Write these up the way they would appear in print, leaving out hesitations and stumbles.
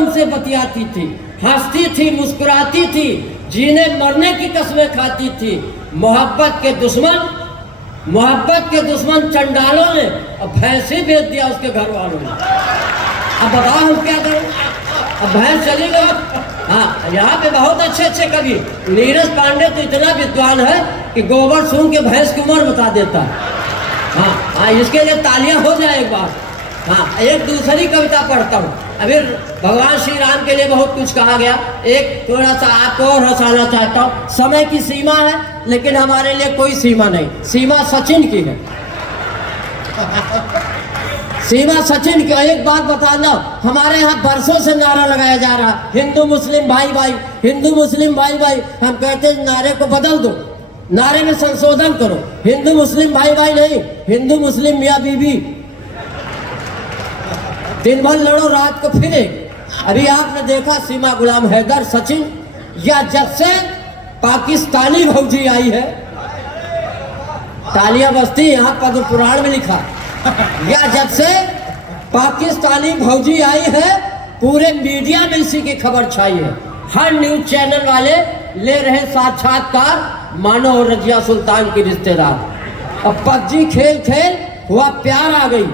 नरम से बतियाती थी, हंसती थी, मुस्कुराती थी, जीने मरने की कस्में खाती थी। मोहब्बत के दुश्मन चंडालों ने अब भैंसे बेच दिया उसके घर वालों ने। अब बताओ हम क्या करें, अब भैंस चली गई। हाँ, यहाँ पे बहुत अच्छे अच्छे कवि, नीरज पांडे तो इतना विद्वान है कि गोबर सूंघ के भैंस की उम्र बता देता है। हाँ, इसके लिए तालियां हो जाए एक बार। हाँ, एक दूसरी कविता पढ़ता हूँ। अभी भगवान श्री राम के लिए बहुत कुछ कहा गया, एक थोड़ा सा आपको और हंसाना चाहता हूँ। समय की सीमा है, लेकिन हमारे लिए कोई सीमा नहीं, सीमा सचिन की है। सीमा सचिन की। एक बात बताना, हमारे यहाँ बरसों से नारा लगाया जा रहा, हिंदू मुस्लिम भाई भाई, हिंदू मुस्लिम भाई भाई। हम कहते हैं नारे को बदल दो, नारे में संशोधन करो, हिंदू मुस्लिम भाई भाई नहीं, हिंदू मुस्लिम मियाँ बीबी। दिन भर लड़ो, रात को फिरे। अभी आपने देखा सीमा गुलाम हैदर, सचिन, या जब से पाकिस्तानी भौजी आई है, तालियां बजती, यहाँ पद्म पुराण में लिखा, या जब से पाकिस्तानी भौजी आई है, पूरे मीडिया में इसी की खबर छाई है। हर न्यूज चैनल वाले ले रहे साक्षात्कार, मानो और रजिया सुल्तान की रिश्तेदार। और पबजी खेल खेल हुआ प्यार आ गई,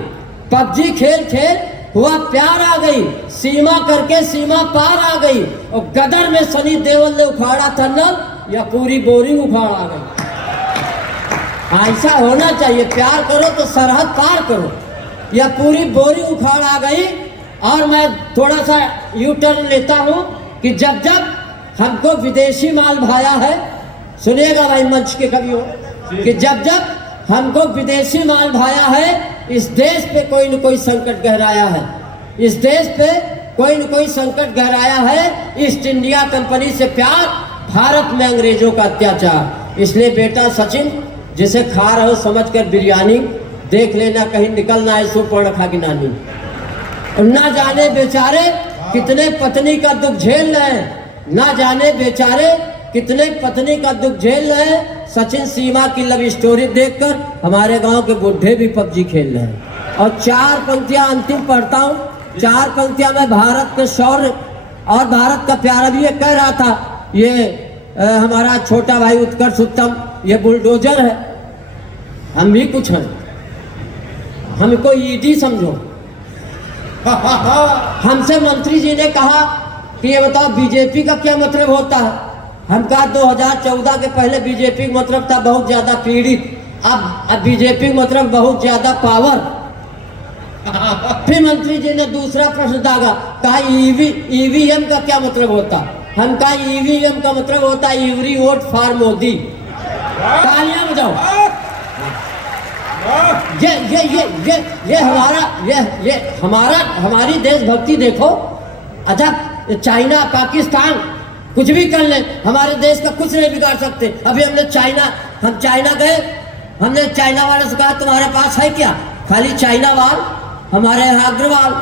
पबजी खेल खेल हुआ प्यार आ गई, सीमा करके सीमा पार आ गई। और गदर में सनी देओल ने उखाड़ा टनल, या पूरी बोरिंग उखाड़ आ गई। ऐसा होना चाहिए, प्यार करो तो सरहद पार करो, या पूरी बोरिंग उखाड़ आ गई। और मैं थोड़ा सा यू टर्न लेता हूँ कि जब जब हमको विदेशी माल भाया है, सुनिएगा भाई मंच के कवियों, कि जब जब हमको विदेशी माल भाया है, इस देश पे कोई न कोई संकट गहराया है, इस देश पे कोई न कोई संकट गहराया है। ईस्ट इंडिया कंपनी से प्यार, भारत में अंग्रेजों का अत्याचार। इसलिए बेटा सचिन, जिसे खा रहे हो समझकर बिरयानी, देख लेना कहीं निकलना है सुपर्णखा की नानी। ना जाने बेचारे कितने पत्नी का दुख झेल रहे हैं, ना जाने बेचारे कितने पत्नी का दुख झेल रहे हैं। सचिन सीमा की लव स्टोरी देखकर हमारे गांव के बुढ़े भी पबजी खेल रहे हैं। और 4 पंक्तियां अंतिम पढ़ता हूँ, 4 पंक्तियां में भारत के शौर्य और भारत का प्यार। अभी ये कह रहा था, ये हमारा छोटा भाई उत्कर्ष उत्तम, ये बुलडोजर है, हम भी कुछ हैं, हमको ईडी समझो। हमसे मंत्री जी ने कहा कि ये बताओ बीजेपी का क्या मतलब होता है। हम कहा 2014 के पहले बीजेपी का मतलब था बहुत ज्यादा पीड़ित, अब बीजेपी का मतलब बहुत ज्यादा पावर। फिर मंत्री जी ने दूसरा प्रश्न दागा, कहा ईवीएम का क्या मतलब होता। हम कहा ईवीएम का मतलब होता है एवरी वोट फॉर मोदी। तालियां बजाओ। ये हमारा हमारी देशभक्ति देखो। अच्छा, चाइना पाकिस्तान कुछ भी कर ले, हमारे देश का कुछ नहीं बिगाड़ सकते। अभी हम चाइना गए, हमने चाइना वाले से कहा तुम्हारे पास है क्या, खाली चाइना वाल, हमारे यहाँ अग्रवाल,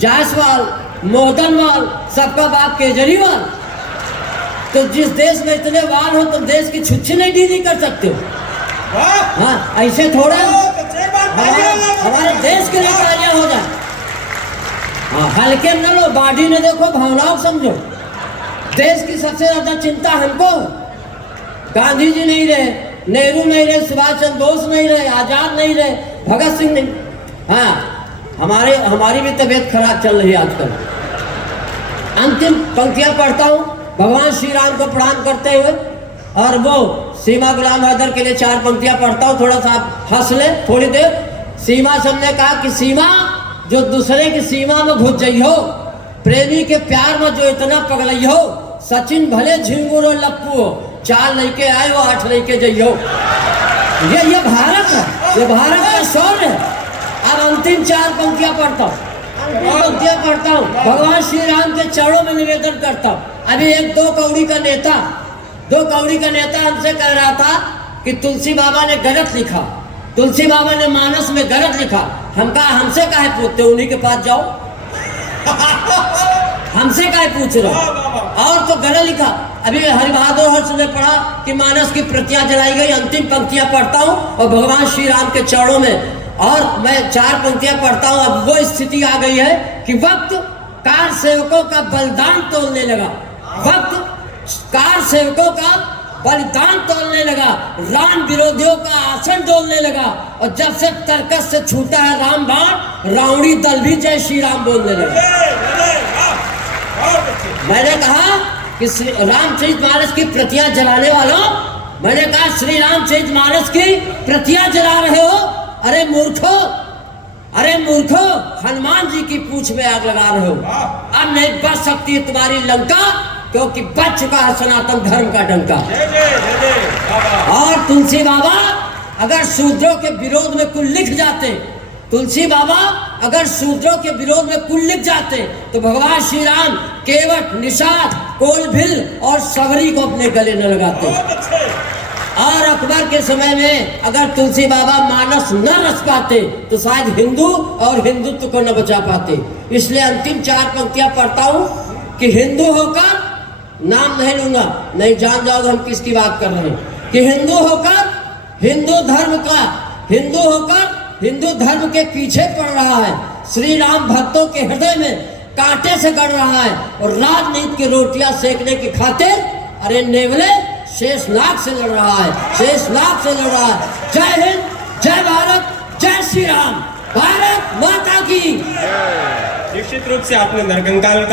जायसवाल, मोदनवाल, सबका बाप केजरीवाल। तो जिस देश में इतने वाल हो तुम देश की छुच्छी नहीं डीली कर सकते हो। हाँ, ऐसे थोड़ा हमारे देश के लिए तालियां हो जाए। हाँ, हल्के न लो, बॉडी ने देखो, भावनाओं समझो। देश की सबसे ज्यादा चिंता हमको, गांधी जी नहीं रहे, नेहरू नहीं रहे, सुभाष चंद्र बोस नहीं रहे, आजाद नहीं रहे, भगत सिंह नहीं। हाँ, हमारी भी तबीयत खराब चल रही है आजकल। अंतिम पंक्तियां पढ़ता हूँ भगवान श्री राम को प्रणाम करते हुए, और वो सीमा गुलाम हैदर के लिए 4 पंक्तियां पढ़ता हूँ, थोड़ा सा हंस ले थोड़ी देर। सीमा सबने कहा कि सीमा जो दूसरे की सीमा में घुस जाइ हो, प्रेमी के प्यार में जो इतना पगलई हो, सचिन भले झिंगुर और लप्पू हो, 4 लड़के आए वो 8 लड़के जइयो। ये भारत है, ये भारत का शौर्य है। अब अंतिम 4 पंक्तियां पढ़ता हूँ, भगवान श्री राम के चरणों में निवेदन करता हूँ। अभी एक 2 कौड़ी का नेता हमसे कह रहा था कि तुलसी बाबा ने गलत लिखा, तुलसी बाबा ने मानस में गलत लिखा। हम कहा हमसे काहे पूछते, उन्हीं के पास जाओ। हमसे काहे पूछ रहे हो, और तो गलत लिखा। अभी हरिबहादुर हर्ष ने पढ़ा कि मानस की प्रतियां जलाई गई। अंतिम पंक्तियां पढ़ता हूँ और भगवान श्री राम के चरणों में, और मैं 4 पंक्तियां पढ़ता हूँ। अब वो स्थिति आ गई है कि वक्त कार सेवकों का बलिदान तोलने लगा। वक्त कार सेवकों का बलिदान तोलने लगा, राम विरोधियों का आसन डोलने लगा। और जब से तर्कस से छूटा है राम बाण, रावणी दल भी जय श्री राम बोलने लगा। मैंने कहा कि रामचरितमानस की प्रतियां जलाने वालों, मैंने कहा श्री रामचरितमानस की प्रतियां जला रहे हो, अरे मूर्खो, अरे मूर्खो, हनुमान जी की पूंछ में आग लगा रहे हो। अब नहीं बच सकती है तुम्हारी लंका, क्योंकि बच चुका है सनातन धर्म का डंका। और तुलसी बाबा अगर शूद्रों के विरोध में कुल लिख जाते, तुलसी बाबा अगर शूद्रों के विरोध में कुल लिख जाते, तो भगवान श्री राम केवट, निषाद, कोलभिल और सबरी को अपने गले न लगाते। और अकबर के समय में अगर तुलसी बाबा मानस न रच पाते, तो शायद हिंदू और हिंदुत्व को न बचा पाते। इसलिए अंतिम 4 पंक्तियां पढ़ता हूं कि हिंदू होकर, नाम नहीं लूंगा, नहीं जान जाओगे हम किसकी बात कर रहे हैं, कि हिंदू होकर हिंदू धर्म का, हिंदू होकर हिंदू धर्म के पीछे पड़ रहा है, श्री राम भक्तों के हृदय में कांटे से गड़ रहा है, और राजनीति की रोटियां सेकने की खातिर अरे नेवले शेषनाग से लड़ रहा है, शेषनाग से लड़ रहा है। जय हिंद, जय भारत, जय श्री राम, भारत माता की। निश्चित रूप से आपने नरकंकाल